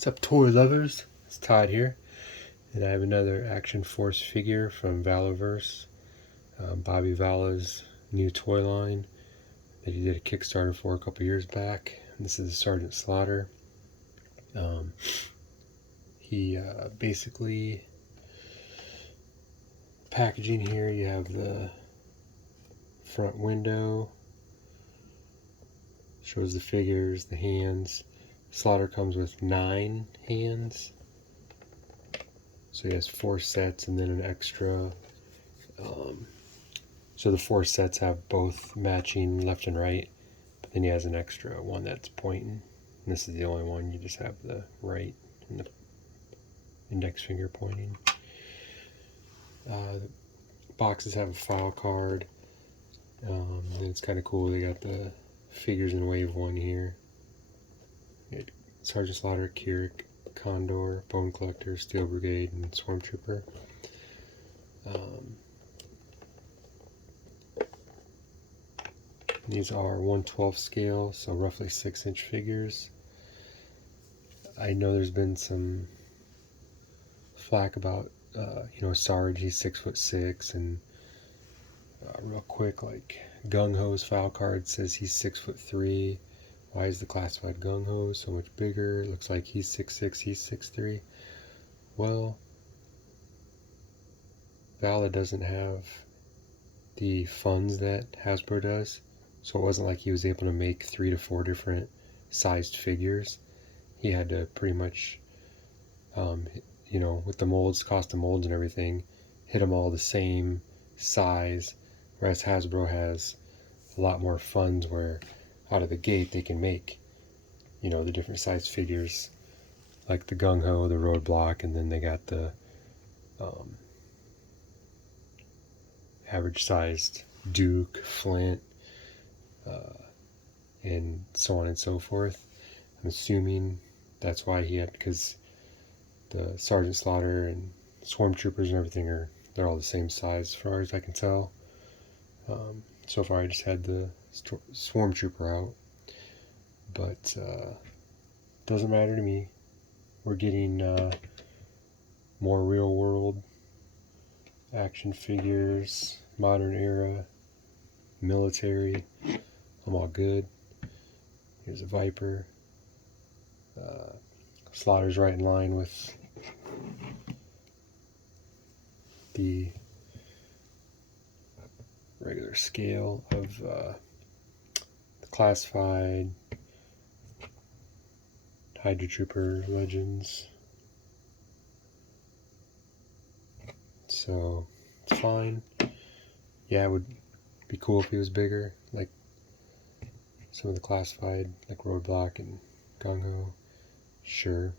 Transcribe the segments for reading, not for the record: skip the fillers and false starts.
What's up, toy lovers? It's Todd here, and I have another Action Force figure from Valaverse, Bobby Vala's new toy line that he did a Kickstarter for a couple years back. And this is Sgt Slaughter. He basically, packaging here, you have the front window, shows the figures, the hands. Slaughter comes with 9 hands, so he has 4 sets and then an extra. So the 4 sets have both matching left and right, but then he has an extra one that's pointing. And this is the only one, you just have the right and the index finger pointing. The boxes have a file card, and it's kind of cool. They got the figures in wave 1 here. Sgt Slaughter, Kirik, Condor, Bone Collector, Steel Brigade, and Swarm Trooper. These are 1/12 scale, so roughly 6-inch figures. I know there's been some flack about, Sarge, he's 6'6", and real quick, like Gung Ho's file card says he's 6'3". Why is the classified Gung Ho so much bigger? Looks like he's 6'6", he's 6'3". Well, Vala doesn't have the funds that Hasbro does, so it wasn't like he was able to make 3 to 4 different sized figures. He had to pretty much, with the molds, cost of molds and everything, hit them all the same size, whereas Hasbro has a lot more funds where out of the gate they can make, the different size figures, like the Gung Ho, the Roadblock, and then they got the average sized Duke, Flint, and so on and so forth. I'm assuming that's why he had, because the Sgt Slaughter and Swarm Troopers and everything they're all the same size as far as I can tell. So far I just had the Swarm Trooper out, but doesn't matter to me. We're getting more real world action figures, modern era, military. I'm all good. Here's a Viper. Slaughter's right in line with the regular scale of the classified Hydra Trooper Legends. So it's fine. Yeah, it would be cool if he was bigger, like some of the classified, like Roadblock and Gung Ho. Sure,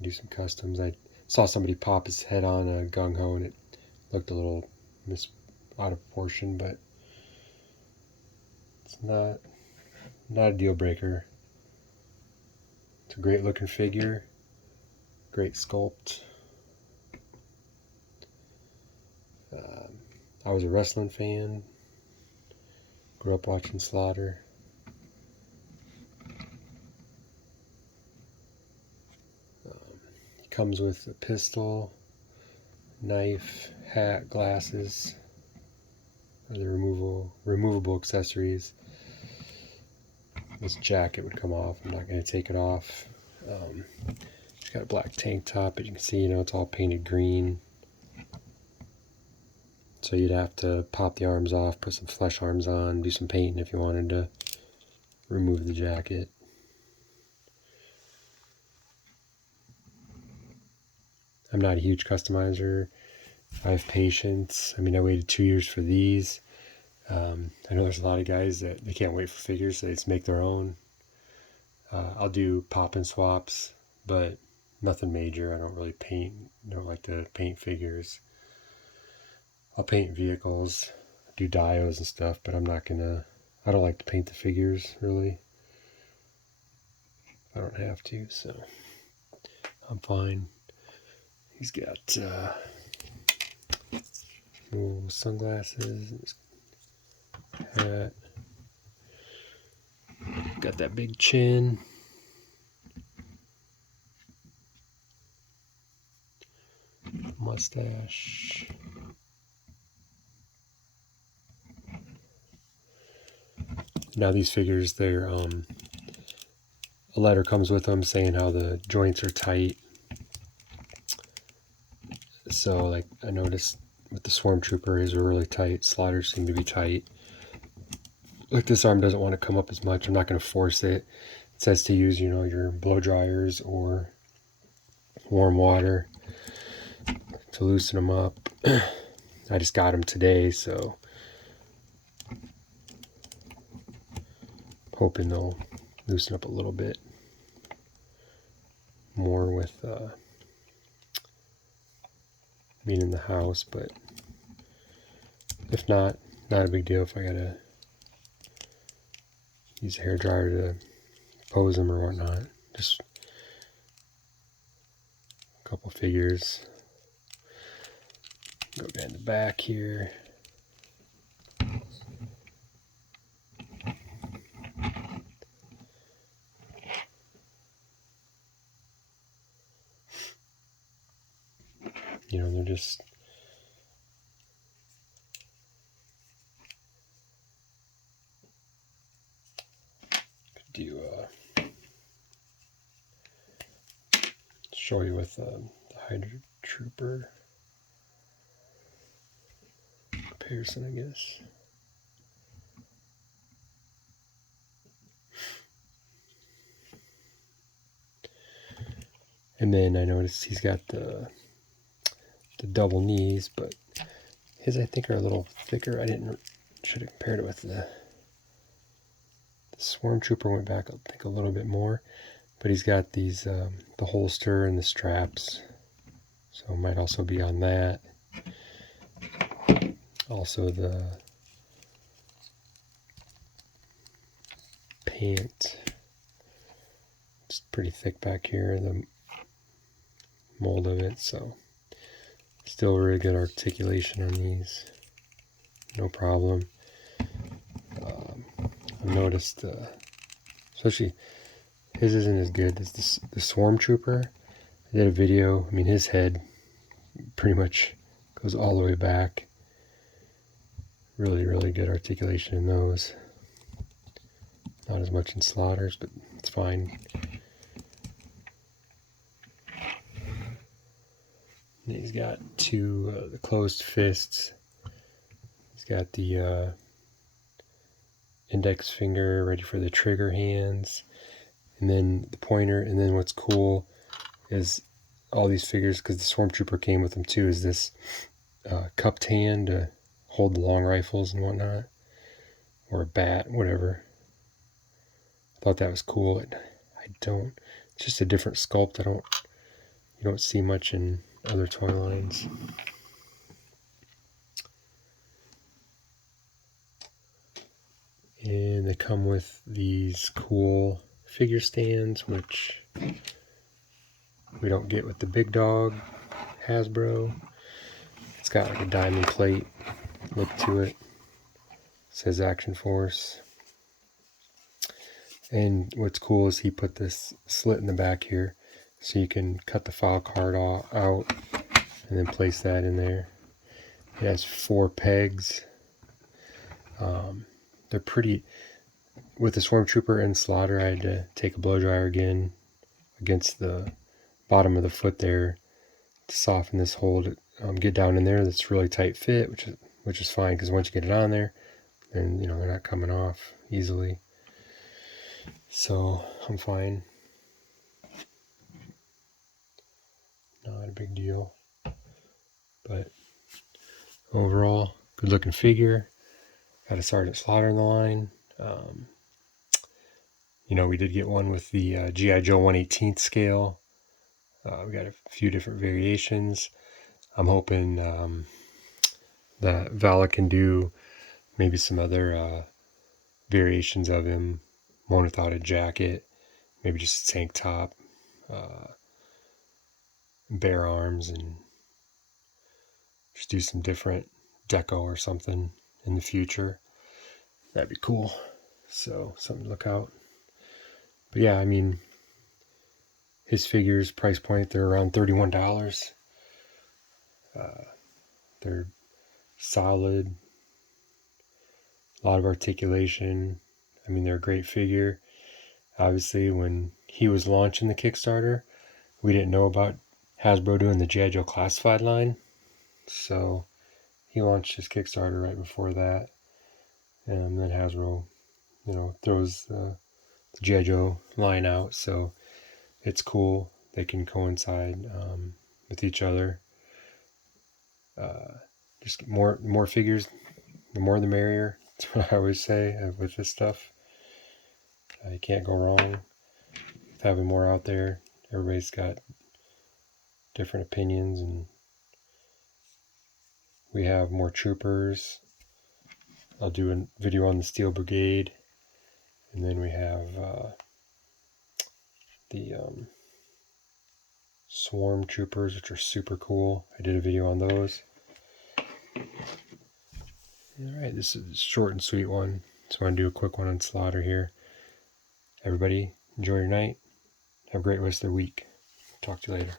do some customs. I saw somebody pop his head on a Gung Ho and it looked a little out of proportion, but it's not a deal breaker. It's a great looking figure, great sculpt. I was a wrestling fan, grew up watching Slaughter. He comes with a pistol, knife, hat, glasses, other removable accessories. This jacket would come off. I'm not going to take it off. It's got a black tank top, as you can see, it's all painted green. So you'd have to pop the arms off, put some flesh arms on, do some painting if you wanted to remove the jacket. I'm not a huge customizer. I have patience. I waited 2 years for these. I know there's a lot of guys that they can't wait for figures, so they just make their own. I'll do pop and swaps, but nothing major. I don't really paint. I don't like to paint figures. I'll paint vehicles, do dios and stuff, but I don't like to paint the figures, really. I don't have to, so I'm fine. He's got little sunglasses, hat, got that big chin, mustache. Now these figures, they're a letter comes with them saying how the joints are tight. So like I noticed with the Swarm Trooper, his were really tight. Slaughters seem to be tight. Like this arm doesn't want to come up as much. I'm not going to force it. It says to use, you know, your blow dryers or warm water to loosen them up. I just got them today, so hoping they'll loosen up a little bit more with being in the house. But if not, not a big deal if I gotta use a hair dryer to pose them or whatnot. Just a couple figures. Go down the back here. You know, they're just do show you with the Hydra Trooper comparison, I guess. And then I noticed he's got the double knees, but his I think are a little thicker. Should have compared it with the Swarm Trooper. Went back I think a little bit more, but he's got these the holster and the straps, so it might also be on that. Also the pant, it's pretty thick back here, the mold of it, so still really good articulation on these, no problem. I've noticed especially his isn't as good as the Swarm Trooper. I did a video, I mean his head pretty much goes all the way back. Really, really good articulation in those. Not as much in Slaughter's, but it's fine. And he's got the closed fists. He's got the index finger ready for the trigger hands, and then the pointer. And then what's cool is all these figures, because the Swarm Trooper came with them too, is this cupped hand to hold the long rifles and whatnot, or a bat, whatever. I thought that was cool. It's just a different sculpt. You don't see much in other toy lines. And they come with these cool figure stands, which we don't get with the big dog Hasbro. It's got like a diamond plate look to it. It says Action Force. And what's cool is he put this slit in the back here, so you can cut the file card out and then place that in there. It has 4 pegs. They're pretty. With the Swarm Trooper and Slaughter, I had to take a blow dryer again against the bottom of the foot there to soften this hold. Get down in there. That's really tight fit, which is fine, because once you get it on there, then they're not coming off easily. So I'm fine. Not a big deal. But overall, good looking figure. Got a Sgt Slaughter in the line. We did get one with the G.I. Joe 1/18 scale. We got a few different variations. I'm hoping that Vala can do maybe some other variations of him. One without a jacket, maybe just a tank top, bare arms, and just do some different deco or something in the future. That'd be cool. So something to look out. But yeah, I mean, his figures, price point, they're around $31. They're solid, a lot of articulation. I mean, they're a great figure. Obviously, when he was launching the Kickstarter, we didn't know about Hasbro doing the G.I. Joe Classified line. So he launched his Kickstarter right before that. And then Hasbro, throws the G.I. Joe line out. So it's cool. They can coincide with each other. Just more figures, the more the merrier. That's what I always say with this stuff. You can't go wrong with having more out there. Everybody's got different opinions, and we have more troopers. I'll do a video on the Steel Brigade, and then we have the Swarm Troopers, which are super cool. I did a video on those. Alright, this is a short and sweet one. Just want to do a quick one on Slaughter here. Everybody, enjoy your night. Have a great rest of the week. Talk to you later.